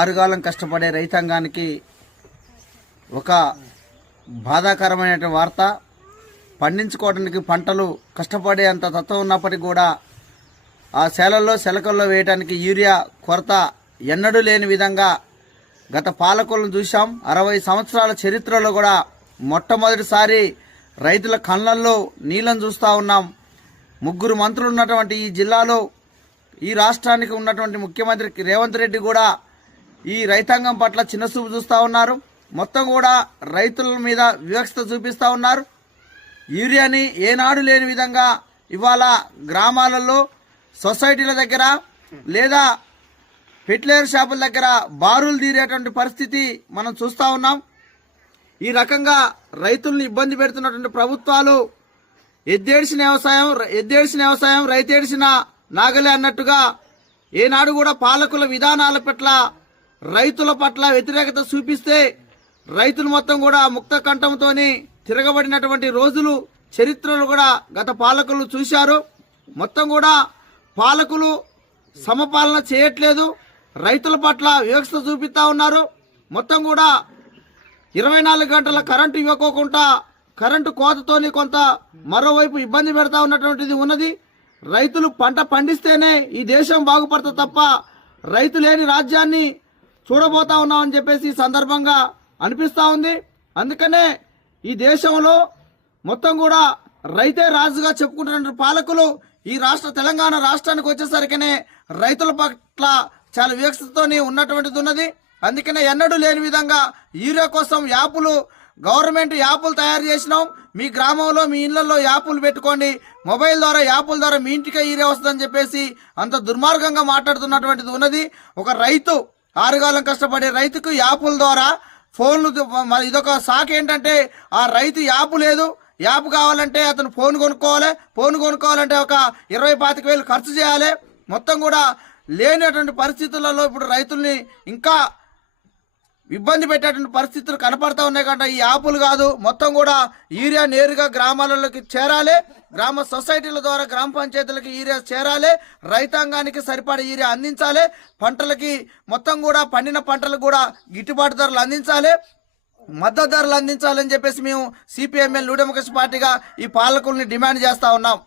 ఆరుగాలం కష్టపడే రైతాంగానికి ఒక బాధాకరమైన వార్త. పండించుకోవడానికి పంటలు కష్టపడే అంత తత్వం ఉన్నప్పటికీ కూడా ఆ సేలల్లో శెలకల్లో వేయడానికి యూరియా కొరత ఎన్నడూ లేని విధంగా గత పాలకులను చూశాం. 60 సంవత్సరాల చరిత్రలో కూడా మొట్టమొదటిసారి రైతుల కళ్ళల్లో నీళ్ళను చూస్తూ ఉన్నాం. 3 మంత్రులు ఉన్నటువంటి ఈ జిల్లాలో ఈ రాష్ట్రానికి ఉన్నటువంటి ముఖ్యమంత్రి రేవంత్ రెడ్డి కూడా ఈ రైతాంగం పట్ల చిన్నచూపు చూస్తూ ఉన్నారు. మొత్తం కూడా రైతుల మీద వివక్షత చూపిస్తూ ఉన్నారు. యూరియాని ఏనాడు లేని విధంగా ఇవాళ గ్రామాలలో సొసైటీల దగ్గర లేదా ఫెర్టిలైజర్ షాపుల దగ్గర బారులు తీరేటువంటి పరిస్థితి మనం చూస్తూ ఉన్నాం. ఈ రకంగా రైతులను ఇబ్బంది పెడుతున్నటువంటి ప్రభుత్వాలు ఎద్దేడిసిన వ్యవసాయం రైతేడిసిన నాగలే అన్నట్టుగా ఏనాడు కూడా పాలకుల విధానాల పట్ల రైతుల పట్ల వ్యతిరేకత చూపిస్తే రైతులు మొత్తం కూడా ముక్త కంఠంతోని తిరగబడినటువంటి రోజులు చరిత్రలు కూడా గత పాలకులు చూశారు. మొత్తం కూడా పాలకులు సమపాలన చేయట్లేదు, రైతుల పట్ల వివక్షత చూపిస్తా ఉన్నారు. మొత్తం కూడా 24 గంటల కరెంటు ఇవ్వకోకుండా కరెంటు కోతతోని కొంత మరోవైపు ఇబ్బంది పెడతా ఉన్నటువంటిది ఉన్నది. రైతులు పంట పండిస్తేనే ఈ దేశం బాగుపడతా తప్ప రైతు లేని రాజ్యాన్ని చూడబోతా ఉన్నామని చెప్పేసి ఈ సందర్భంగా అనిపిస్తూ ఉంది. అందుకనే ఈ దేశంలో మొత్తం కూడా రైతే రాజుగా చెప్పుకుంటున్న పాలకులు ఈ తెలంగాణ రాష్ట్రానికి వచ్చేసరికనే రైతుల పట్ల చాలా వివక్షతతోనే ఉన్నటువంటిది ఉన్నది. అందుకనే ఎన్నడూ లేని విధంగా యూరియా కోసం గవర్నమెంట్ యాప్లు తయారు చేసినాం. మీ గ్రామంలో మీ ఇళ్లలో యాప్లు పెట్టుకోండి, మొబైల్ ద్వారా యాప్ల ద్వారా మీ ఇంటికే యూరియా వస్తుందని చెప్పేసి అంత దుర్మార్గంగా మాట్లాడుతున్నటువంటిది ఉన్నది. ఒక రైతు ఆరుగాలం కష్టపడే రైతుకు యాప్ల ద్వారా ఫోన్లు, ఇదొక సాకు ఏంటంటే ఆ రైతు యాప్ లేదు, యాప్ కావాలంటే అతను ఫోన్ కొనుక్కోవాలంటే ఒక 20-25 వేలు ఖర్చు చేయాలి. మొత్తం కూడా లేనటువంటి పరిస్థితులలో ఇప్పుడు రైతుల్ని ఇంకా ఇబ్బంది పెట్టేటువంటి పరిస్థితులు కనపడతా ఉన్నాయి. కాబట్టి ఈ యాపులు కాదు, మొత్తం కూడా యూరియా నేరుగా గ్రామాలలోకి చేరాలి, గ్రామ సొసైటీల ద్వారా గ్రామ పంచాయతీలకి యూరియా చేరాలి, రైతాంగానికి సరిపడే యూరియా అందించాలి, పంటలకి మొత్తం కూడా పండిన పంటలకు కూడా గిట్టుబాటు ధరలు అందించాలి, మద్దతు ధరలు అందించాలని చెప్పేసి మేము సిపిఎంఎల్ న్యూ డెమోక్రసీ పార్టీగా ఈ పాలకుల్ని డిమాండ్ చేస్తా ఉన్నాం.